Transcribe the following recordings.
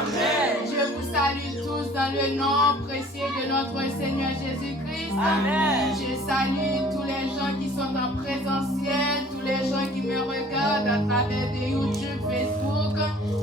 Amen. Je vous salue tous dans le nom précieux de notre Seigneur Jésus-Christ. Amen. Je salue tous les gens qui sont en présentiel, tous les gens qui me regardent à travers des YouTube, Facebook.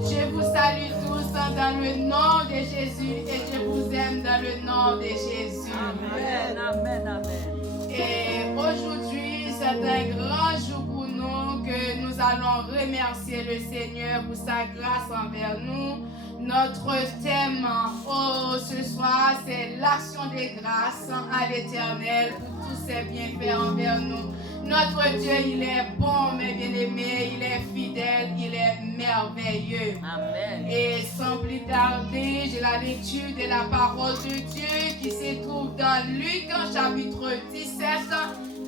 Je vous salue tous dans le nom de Jésus et je vous aime dans le nom de Jésus. Amen. Amen. Amen. Et aujourd'hui, c'est un grand jour pour nous que nous allons remercier le Seigneur pour sa grâce envers nous. Notre thème ce soir, c'est l'action des grâces à l'Éternel pour tous ses bienfaits envers nous. Notre Dieu, il est bon, mes bien-aimés, il est fidèle, il est merveilleux. Amen. Et sans plus tarder, j'ai la lecture de la parole de Dieu qui se trouve dans Luc, chapitre 17,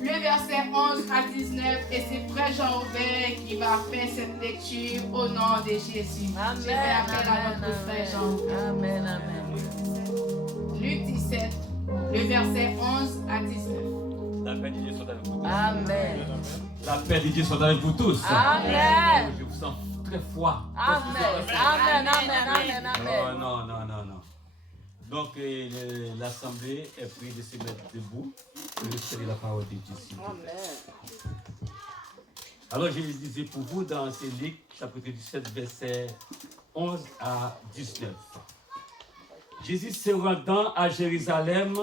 le verset 11 à 19. Et c'est Frère Jean-Aubert qui va faire cette lecture au nom de Jésus. Amen. Je vais appeler à notre Frère Jean-Aubert. Amen. Amen. Luc 17, le verset 11 à 19. La paix de Dieu soit avec vous tous. Amen. La paix de Dieu soit avec vous tous. Amen. Je vous sens très froid. Amen. Amen. Amen. Amen. Non. Donc l'assemblée est priée de se mettre debout pour recevoir la parole de Dieu. Amen. Alors je disais pour vous dans Luc chapitre 17 verset 11 à 19. Jésus se rendant à Jérusalem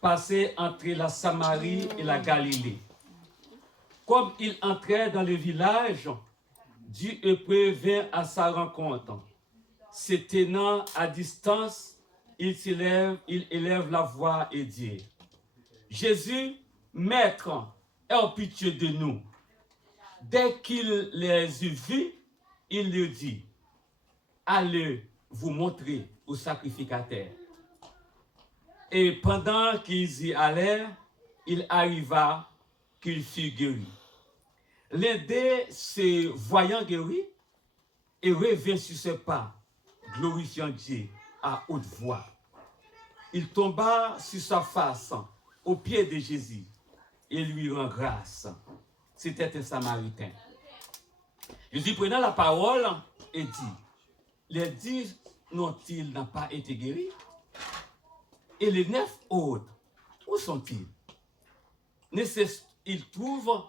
passait entre la Samarie et la Galilée. Comme il entrait dans le village, Dieu hébreu vint à sa rencontre. Se tenant à distance, il élève la voix et dit: Jésus, Maître, aie pitié de nous. Dès qu'il les eut vus, il leur dit: Allez vous montrer au sacrificateur. Et pendant qu'ils y allèrent, il arriva qu'il fut guéri. L'un d'eux, se voyant guéri, et revint sur ses pas, glorifiant Dieu à haute voix. Il tomba sur sa face aux pieds de Jésus et lui rend grâce. C'était un Samaritain. Jésus prenant la parole et dit: les 10 n'ont-ils pas été guéris? Et les 9 autres, où sont-ils? Ils trouvent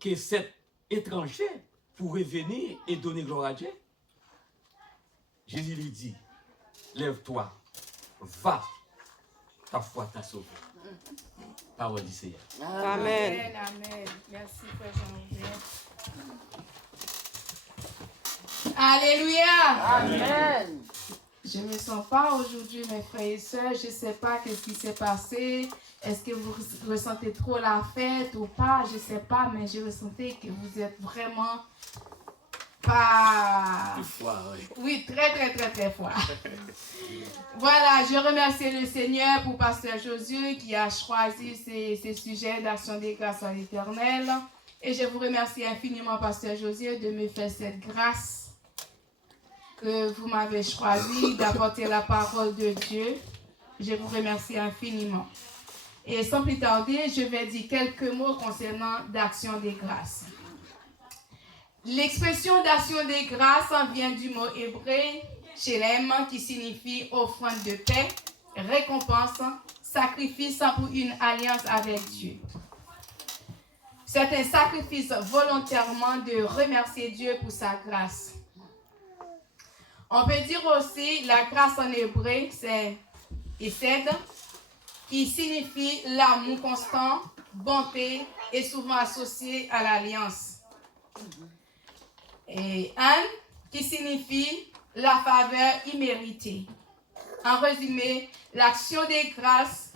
que cet étranger pourrait venir et donner gloire à Dieu. Jésus lui dit: lève-toi, va, ta foi t'a sauvé. Parole du Seigneur. Amen. Amen. Merci, Frère Jean-Aubert. Alléluia. Amen. Je ne me sens pas aujourd'hui, mes frères et sœurs. Je ne sais pas ce qui s'est passé. Est-ce que vous ressentez trop la fête ou pas? Je ne sais pas, mais je ressentais que vous êtes vraiment pas... Oui, très fort. Voilà, je remercie le Seigneur pour Pasteur Josué qui a choisi ces sujets d'action des grâces à l'Éternel. Et je vous remercie infiniment, Pasteur Josué, de me faire cette grâce que vous m'avez choisi d'apporter la parole de Dieu. Je vous remercie infiniment. Et sans plus tarder, je vais dire quelques mots concernant l'action des grâces. L'expression d'action des grâces vient du mot hébreu shelem, qui signifie offrande de paix, récompense, sacrifice pour une alliance avec Dieu. C'est un sacrifice volontairement de remercier Dieu pour sa grâce. On peut dire aussi la grâce en hébreu, c'est hesed, qui signifie l'amour constant, bonté et souvent associé à l'alliance. Et an, qui signifie la faveur imméritée. En résumé, l'action des grâces,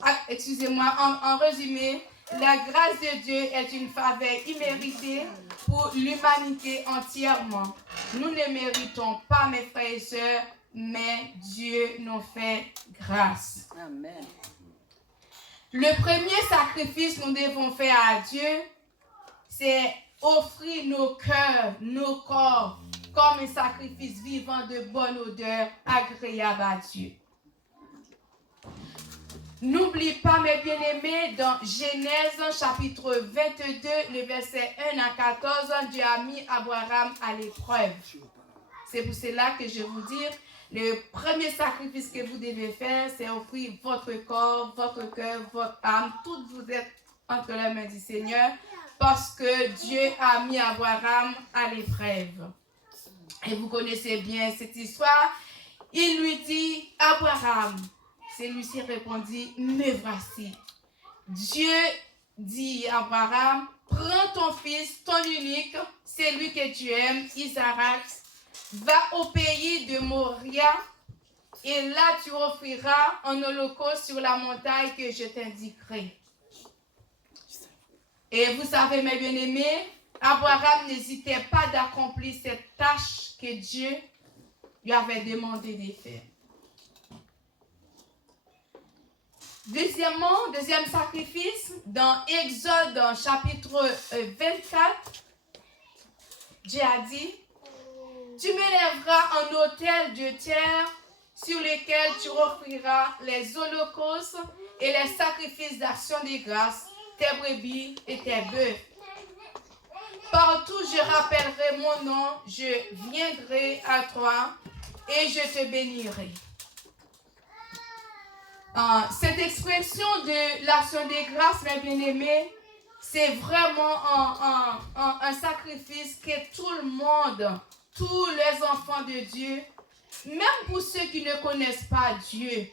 en résumé, la grâce de Dieu est une faveur imméritée pour l'humanité entièrement. Nous ne méritons pas, mes frères et sœurs, mais Dieu nous fait grâce. Amen. Le premier sacrifice que nous devons faire à Dieu, c'est offrir nos cœurs, nos corps, comme un sacrifice vivant de bonne odeur, agréable à Dieu. N'oublie pas, mes bien-aimés, dans Genèse chapitre 22, le verset 1 à 14, Dieu a mis Abraham à l'épreuve. C'est pour cela que je vous dis, le premier sacrifice que vous devez faire, c'est offrir votre corps, votre cœur, votre âme. Toutes vous êtes entre les mains du Seigneur parce que Dieu a mis Abraham à l'épreuve. Et vous connaissez bien cette histoire. Il lui dit, Abraham, celui-ci répondit, me voici. Dieu dit à Abraham, prends ton fils, ton unique, celui que tu aimes, Isaac, va au pays de Moria et là tu offriras un holocauste sur la montagne que je t'indiquerai. Et vous savez, mes bien-aimés, Abraham n'hésitait pas d'accomplir cette tâche que Dieu lui avait demandé de faire. Deuxième sacrifice, dans Exode chapitre 24, Dieu a dit, tu m'élèveras un autel de terre sur lequel tu offriras les holocaustes et les sacrifices d'action de grâce, tes brebis et tes bœufs. Partout je rappellerai mon nom, je viendrai à toi et je te bénirai. Cette expression de l'action de grâce, mes bien-aimés, c'est vraiment un sacrifice que tout le monde, tous les enfants de Dieu, même pour ceux qui ne connaissent pas Dieu,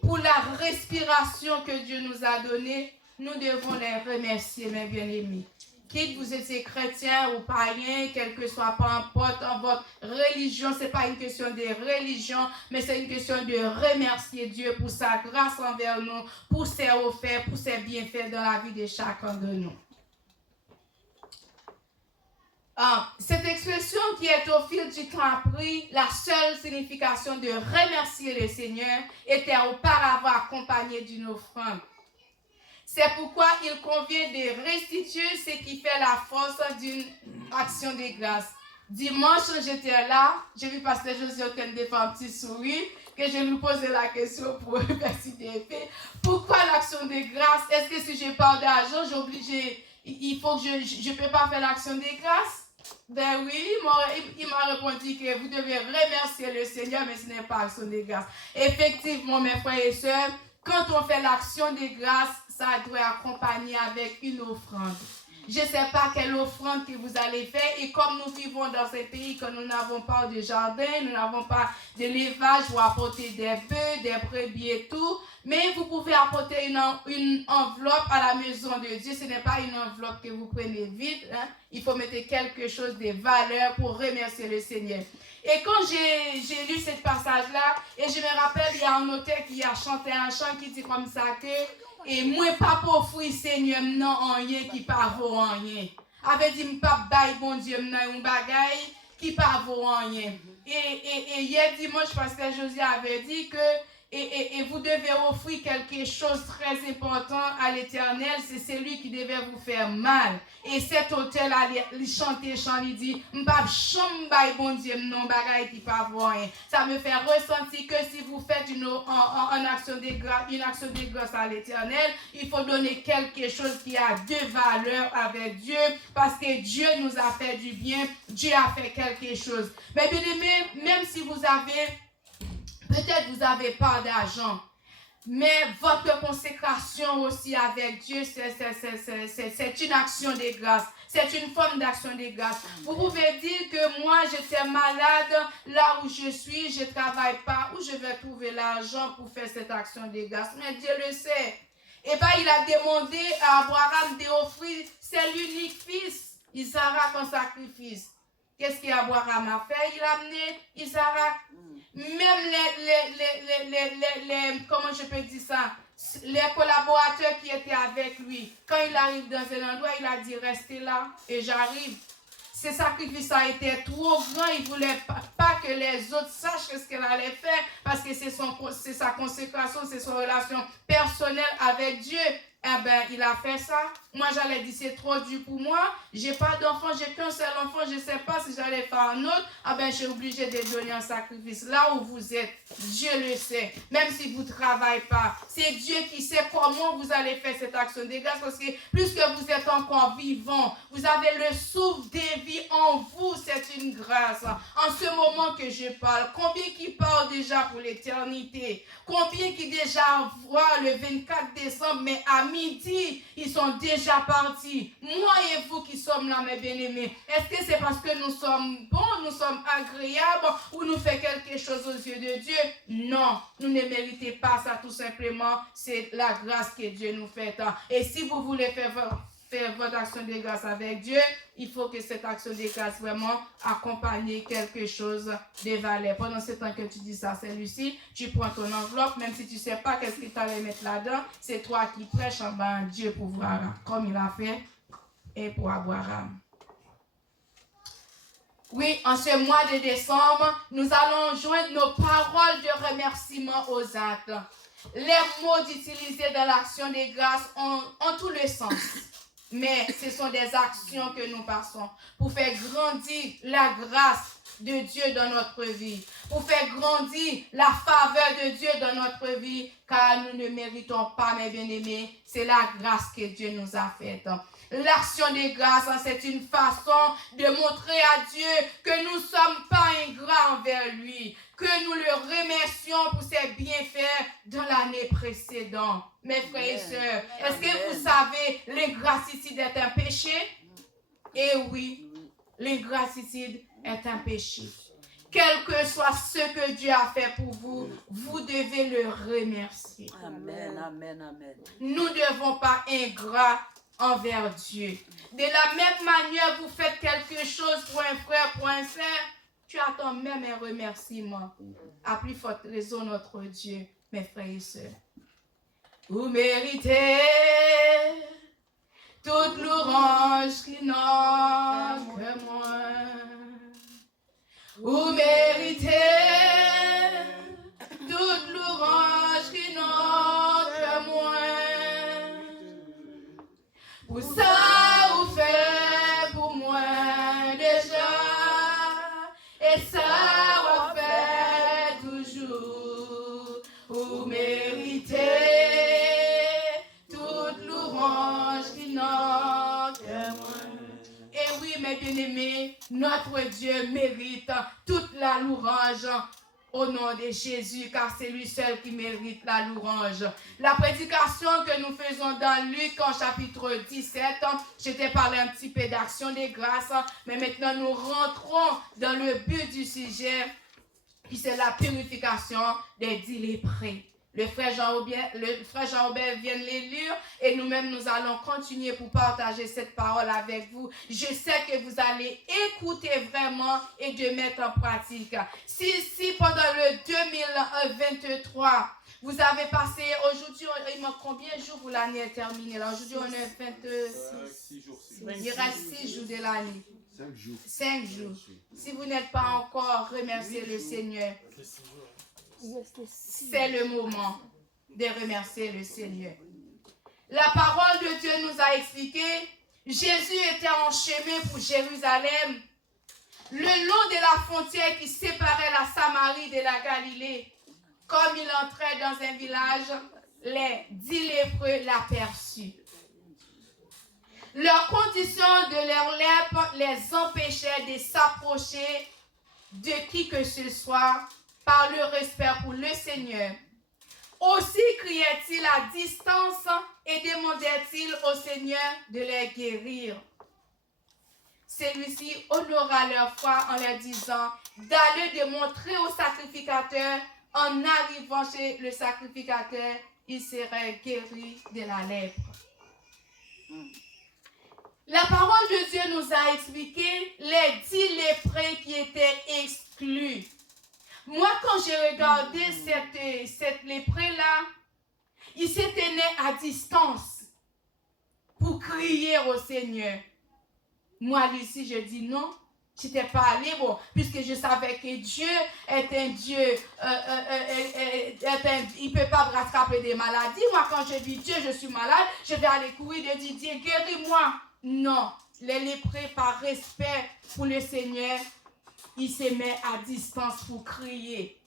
pour la respiration que Dieu nous a donnée, nous devons les remercier, mes bien-aimés. Quitte vous étiez chrétien ou païen, quel que soit, peu importe votre religion, ce n'est pas une question de religion, mais c'est une question de remercier Dieu pour sa grâce envers nous, pour ses offerts, pour ses bienfaits dans la vie de chacun de nous. Cette expression qui est au fil du temps appris, la seule signification de remercier le Seigneur était auparavant accompagnée d'une offrande. C'est pourquoi il convient de restituer ce qui fait la force d'une action de grâce. Dimanche, j'étais là, j'ai vu Pasteur José Okende faire un petit sourire, que je lui posais la question pour merci d'effet. Pourquoi l'action de grâce? Est-ce que si je parle d'argent, il faut que je ne peux pas faire l'action de grâce? Ben oui, il m'a répondu que vous devez remercier le Seigneur, mais ce n'est pas l'action de grâce. Effectivement, mes frères et sœurs, quand on fait l'action de grâce, ça doit accompagner avec une offrande. Je ne sais pas quelle offrande que vous allez faire. Et comme nous vivons dans un pays que nous n'avons pas de jardin, nous n'avons pas d'élevage ou apporter des bœufs, des brebis et tout. Mais vous pouvez apporter une enveloppe à la maison de Dieu. Ce n'est pas une enveloppe que vous prenez vite. Hein. Il faut mettre quelque chose de valeur pour remercier le Seigneur. Et quand j'ai lu ce passage-là, et je me rappelle, il y a un auteur qui a chanté un chant qui dit comme ça que et moi pas pour fruit Seigneur non rien qui pas vaut rien. Avait dit pas bail bon Dieu non un bagay qui pas vaut rien. Et hier dimanche Pasteur José avait dit que et vous devez offrir quelque chose de très important à l'Éternel, c'est celui qui devait vous faire mal. Et cet autel a chanté chant, il dit, m'pap chambay bon Dieu, non bagay qui pas rien. Ça me fait ressentir que si vous faites une action de grâce à l'Éternel, il faut donner quelque chose qui a de valeur avec Dieu, parce que Dieu nous a fait du bien, Dieu a fait quelque chose. Mais bien aimé, même si vous avez peut-être vous n'avez pas d'argent, mais votre consécration aussi avec Dieu, c'est une action de grâce. C'est une forme d'action de grâce. Vous pouvez dire que moi, j'étais malade, là où je suis, je ne travaille pas, où je vais trouver l'argent pour faire cette action de grâce. Mais Dieu le sait. Et bien, il a demandé à Abraham d'offrir ses l'unique fils, Isaac, en sacrifice. Qu'est-ce qu'Abraham a fait? Il a amené Isaac. Même comment je peux dire ça, les collaborateurs qui étaient avec lui, quand il arrive dans un endroit, il a dit restez là et j'arrive. Ce sacrifice a été trop grand, il ne voulait pas que les autres sachent ce qu'elle allait faire parce que c'est sa consécration, c'est son relation personnelle avec Dieu. eh ben, il a fait ça. Moi, j'allais dire, c'est trop dur pour moi. J'ai pas d'enfant, j'ai qu'un seul enfant. Je sais pas si j'allais faire un autre. Ah ben, je suis obligée de donner un sacrifice. Là où vous êtes, Dieu le sait. Même si vous ne travaillez pas, c'est Dieu qui sait comment vous allez faire cette action de grâce. Parce que plus que vous êtes encore vivant, vous avez le souffle de vie en vous. C'est une grâce. En ce moment que je parle, combien qui partent déjà pour l'éternité? Combien qui déjà voient le 24 décembre, mais à midi, ils sont déjà partis. Moi et vous qui sommes là, mes bien-aimés, est-ce que c'est parce que nous sommes bons, nous sommes agréables ou nous faisons quelque chose aux yeux de Dieu? Non, nous ne méritons pas ça tout simplement. C'est la grâce que Dieu nous fait. Et si vous voulez faire votre action de grâce avec Dieu, il faut que cette action de grâce vraiment accompagne quelque chose de valeur. Pendant ce temps que tu dis ça, c'est Lucie, tu prends ton enveloppe, même si tu ne sais pas qu'est-ce que tu allais mettre là-dedans, c'est toi qui prêches en bas Dieu pour voir, comme il a fait et pour Abraham. Oui, en ce mois de décembre, nous allons joindre nos paroles de remerciement aux actes. Les mots d'utiliser dans l'action de grâce ont tout le sens. Mais ce sont des actions que nous passons pour faire grandir la grâce de Dieu dans notre vie, pour faire grandir la faveur de Dieu dans notre vie, car nous ne méritons pas, mes bien-aimés, c'est la grâce que Dieu nous a faite. L'action de grâce, c'est une façon de montrer à Dieu que nous ne sommes pas ingrats envers lui, que nous le remercions pour ses bienfaits dans l'année précédente. Mes frères et sœurs, est-ce que vous savez, l'ingratitude est un péché? Eh oui, l'ingratitude est un péché. Quel que soit ce que Dieu a fait pour vous, vous devez le remercier. Amen, amen, amen. Nous ne devons pas ingrats envers Dieu. De la même manière, vous faites quelque chose pour un frère, pour un frère, tu attends même un remerciement. À plus forte raison, notre Dieu, mes frères et sœurs. Vous méritez toute louange qui n'a que moi. Vous méritez toute louange qui n'a que moi. Pour ça, vous faites pour moi déjà, et ça va faire toujours. Vous méritez toute louange qui n'a que moi. Et oui, mes bien-aimés, notre Dieu mérite toute la louange au nom de Jésus, car c'est lui seul qui mérite la louange. La prédication que nous faisons dans Luc en chapitre 17, je t'ai parlé un petit peu d'action de grâce, mais maintenant nous rentrons dans le but du sujet, qui c'est la purification des 10 lépreux. Le frère Jean-Aubert vient de les lire et nous-mêmes nous allons continuer pour partager cette parole avec vous. Je sais que vous allez écouter vraiment et de mettre en pratique. Si pendant le 2023, vous avez passé, aujourd'hui, il manque combien de jours pour l'année est terminée? Aujourd'hui, on est 26 jours. Il reste 6 jours de l'année. 5 jours. 5 jours. Si vous n'êtes pas encore, remerciez le Seigneur. C'est le moment de remercier le Seigneur. La parole de Dieu nous a expliqué, Jésus était en chemin pour Jérusalem, le long de la frontière qui séparait la Samarie de la Galilée. Comme il entrait dans un village, les 10 lépreux l'aperçurent. Leur condition de leur lèpre les empêchait de s'approcher de qui que ce soit par le respect pour le Seigneur. Aussi criait-il à distance et demandait-il au Seigneur de les guérir. Celui-ci honora leur foi en leur disant d'aller démontrer au sacrificateur. En arrivant chez le sacrificateur, il serait guéri de la lèpre. La parole de Dieu nous a expliqué les 10 lépreux qui étaient exclus. Moi, quand j'ai regardé cette lépreux-là, il s'est tenu à distance pour crier au Seigneur. Moi, Lucie, je dis non, j'étais pas libre, puisque je savais que Dieu est un Dieu, il peut pas rattraper des maladies. Moi, quand je dis Dieu, je suis malade, je vais aller courir et dire, Dieu, guéris-moi. Non, les lépreux, par respect pour le Seigneur, ils se mettent à distance pour crier.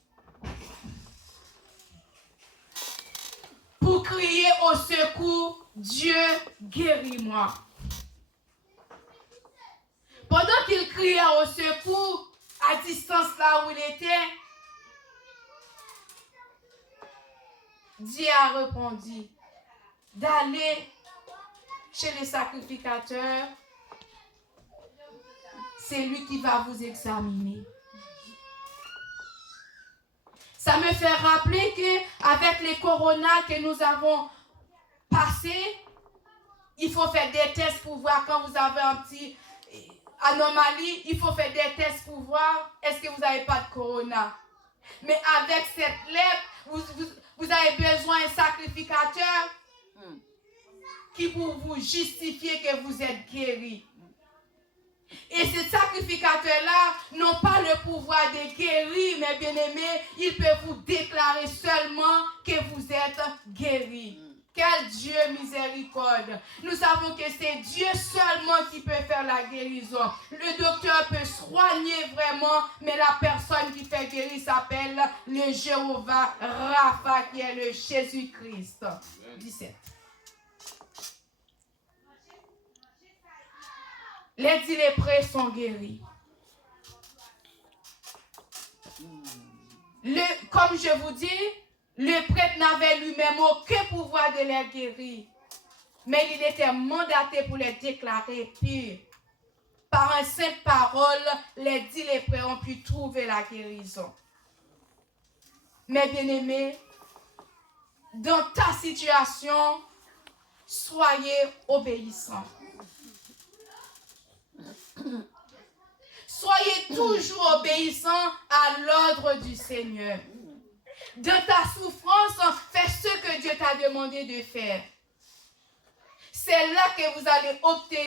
Pour crier au secours, Dieu, guéris-moi. Pendant qu'il criait au secours, à distance là où il était, Dieu a répondu d'aller chez le sacrificateur. C'est lui qui va vous examiner. Ça me fait rappeler qu'avec les coronas que nous avons passés, il faut faire des tests pour voir quand vous avez un petit anomalie, il faut faire des tests pour voir est-ce que vous n'avez pas de corona. Mais avec cette lèpre, vous avez besoin d'un sacrificateur qui pour vous justifier que vous êtes guéri. Et ces sacrificateurs-là n'ont pas le pouvoir de guérir, mes bien-aimés. Ils peuvent vous déclarer seulement que vous êtes guéri. Quel Dieu miséricorde. Nous savons que c'est Dieu seulement qui peut faire la guérison. Le docteur peut soigner vraiment, mais la personne qui fait guérir s'appelle le Jéhovah Rapha, qui est le Jésus-Christ. 17. Les 10 lépreux sont guéris. Comme je vous dis, le prêtre n'avait lui-même aucun pouvoir de les guérir. Mais il était mandaté pour les déclarer purs. Par une simple parole, les 10 lépreux ont pu trouver la guérison. Mes bien-aimés, dans ta situation, soyez obéissants. Soyez toujours obéissants à l'ordre du Seigneur. Dans ta souffrance, fais ce que Dieu t'a demandé de faire. C'est là que vous allez obtenir